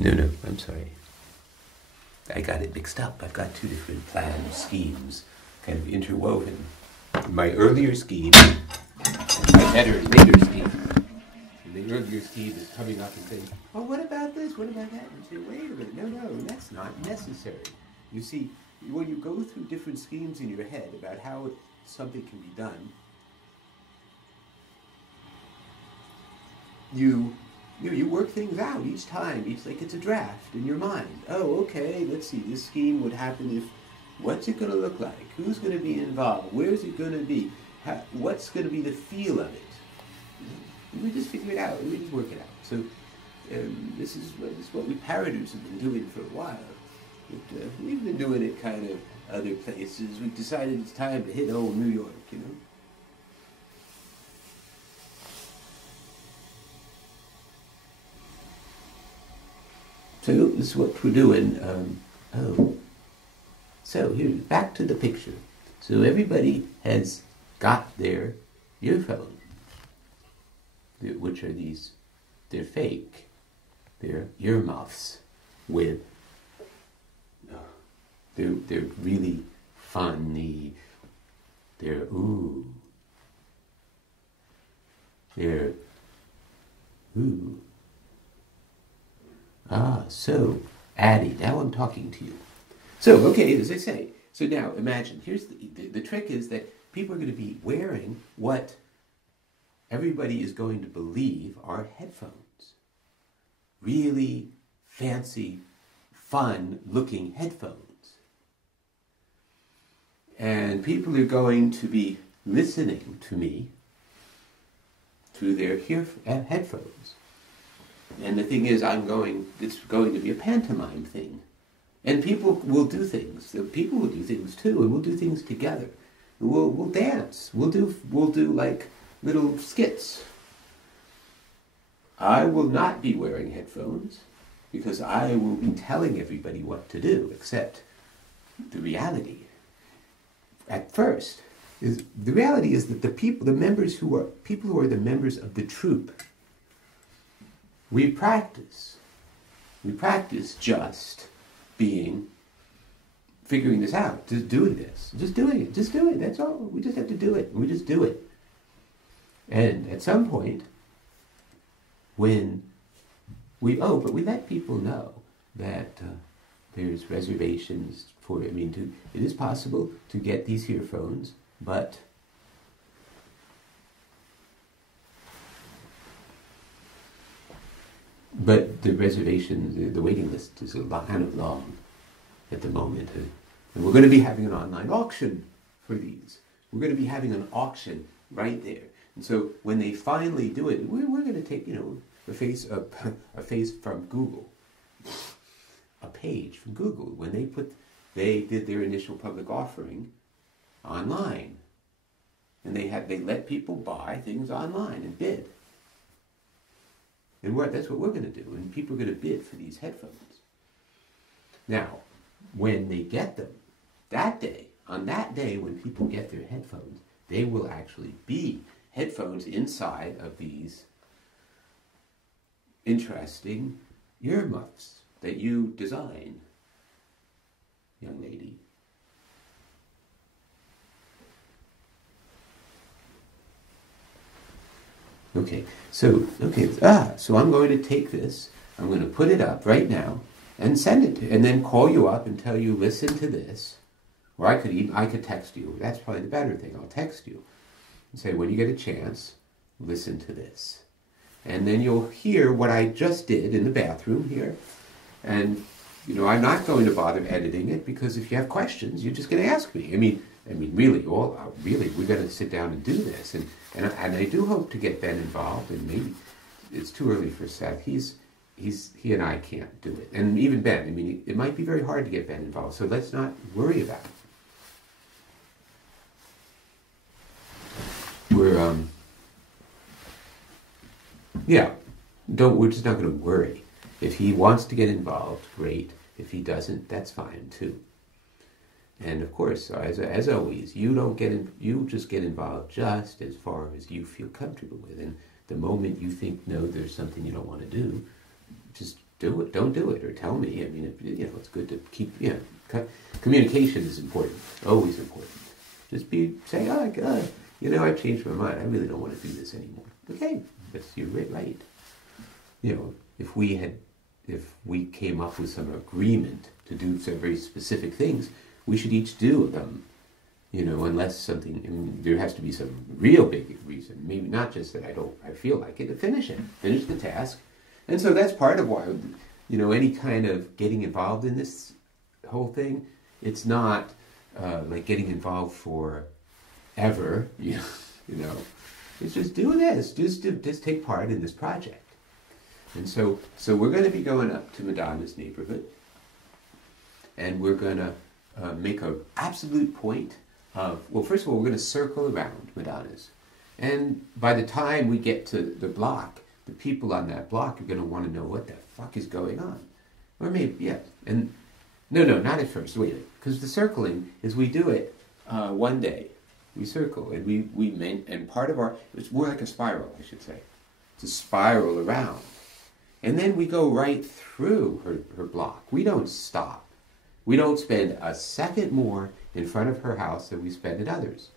No, I'm sorry. I got it mixed up. I've got two different plan schemes kind of interwoven. My earlier scheme and my later scheme. And the earlier scheme is coming up and saying, oh, what about this? What about that? And you say, wait a minute. No, that's not necessary. You see, when you go through different schemes in your head about how something can be done, you work things out each time. It's like it's a draft in your mind. Oh, okay, let's see. This scheme would happen if, what's it going to look like? Who's going to be involved? Where's it going to be? What's going to be the feel of it? We just figure it out. We just work it out. So this is what we parodies have been doing for a while. But, we've been doing it kind of other places. We've decided it's time to hit old New York, you know. So this is what we're doing. So here, back to the picture. So everybody has got their earphone, which are these, they're fake. They're earmuffs with, they're really funny. They're, they're, so, Addie, now I'm talking to you. So, okay, as I say, so now imagine, here's the trick is that people are going to be wearing what everybody is going to believe are headphones. Really fancy, fun-looking headphones. And people are going to be listening to me through their headphones. And the thing is, it's going to be a pantomime thing. And people will do things. People will do things too, and we'll do things together. We'll dance. We'll do like little skits. I will not be wearing headphones because I will be telling everybody what to do, except the reality. At first, the reality is that people who are the members of the troupe, we practice just figuring this out, just doing this, just doing it, that's all. We just have to do it, we just do it. And at some point, when we let people know that there's reservations for, it is possible to get these earphones, but the reservations, the waiting list is kind of long at the moment. And we're going to be having an online auction for these. We're going to be having an auction right there. And so when they finally do it, we're going to take, a face from Google, a page from Google. When they did their initial public offering online, and they let people buy things online and bid. And that's what we're going to do, and people are going to bid for these headphones. Now, when they get them, on that day when people get their headphones, they will actually be headphones inside of these interesting earmuffs that you design, young lady. So I'm going to take this, I'm going to put it up right now and send it and then call you up and tell you, listen to this. Or I could text you. That's probably the better thing. I'll text you and say, when you get a chance, listen to this. And then you'll hear what I just did in the bathroom here. And, I'm not going to bother editing it, because if you have questions, you're just going to ask me. Really, we're going to sit down and do this. And I do hope to get Ben involved, and maybe it's too early for Seth. He and I can't do it. And even Ben, it might be very hard to get Ben involved, so let's not worry about it. We're just not going to worry. If he wants to get involved, great. If he doesn't, that's fine too. And of course, as always, you just get involved just as far as you feel comfortable with. And the moment you think, no, there's something you don't want to do, just do it, don't do it, or tell me. I mean, it's good to keep, communication is important, always important. Just say, oh, God, I changed my mind. I really don't want to do this anymore. Okay, you're right. If we came up with some agreement to do some very specific things, we should each do them. Unless something, there has to be some real big reason. Maybe not just that I feel like it, to finish the task. And so that's part of why, any kind of getting involved in this whole thing, it's not like getting involved for ever, It's just do this, just take part in this project. And so we're going to be going up to Madonna's neighborhood, and we're going to make an absolute point of, well, first of all, we're going to circle around Madonna's. And by the time we get to the block, the people on that block are going to want to know what the fuck is going on. Or maybe, yeah. And no, not at first. Wait, because the circling is we do it one day. We circle, and and part of it's more like a spiral, I should say. It's a spiral around. And then we go right through her block. We don't stop. We don't spend a second more in front of her house than we spend at others.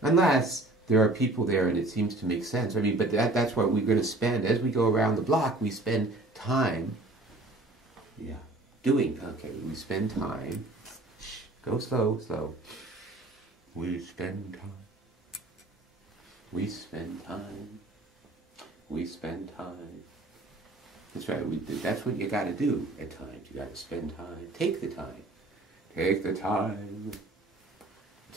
Unless there are people there and it seems to make sense. I mean, but that's what we're going to spend. As we go around the block, we spend time we spend time. Go slow. We spend time. We spend time. We spend time. That's right. That's what you got to do at times. You got to spend time. Take the time. Take the time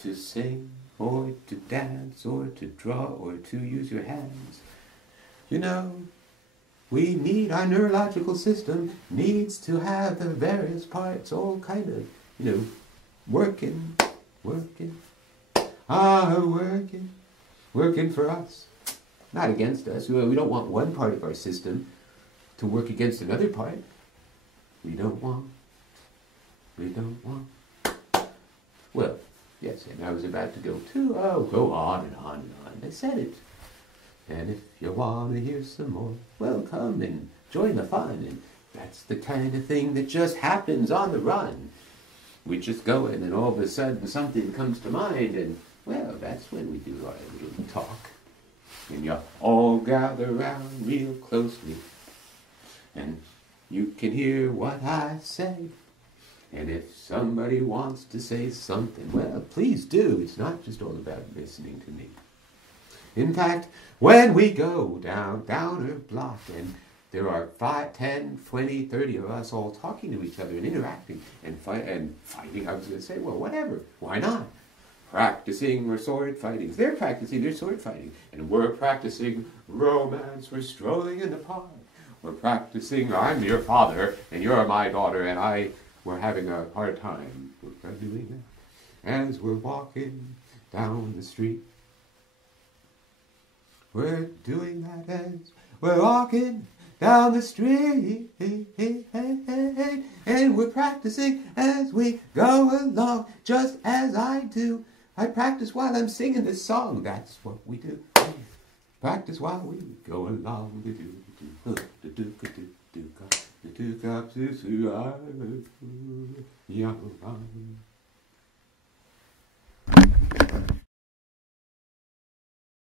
to sing or to dance or to draw or to use your hands. We need, our neurological system needs to have the various parts all kind of, working for us. Not against us. We don't want one part of our system to work against another part. We don't want. Well, yes, and I was about to go go on and on and on. I said it. And if you want to hear some more, well, come and join the fun. And that's the kind of thing that just happens on the run. We just go in and all of a sudden something comes to mind, and, well, that's when we do our little talk. And you all gather around real closely. And you can hear what I say. And if somebody wants to say something, well, please do. It's not just all about listening to me. In fact, when we go down her block, and there are 5, 10, 20, 30 of us all talking to each other and interacting and fighting, I was going to say, well, whatever. Why not? Practicing our sword fighting. They're practicing their sword fighting. And we're practicing romance. We're strolling in the park. We're practicing, I'm your father, and you're my daughter, and we're having a hard time. We're doing that as we're walking down the street. We're doing that as we're walking down the street. And we're practicing as we go along, just as I do. I practice while I'm singing this song. That's what we do. Practice while we go along.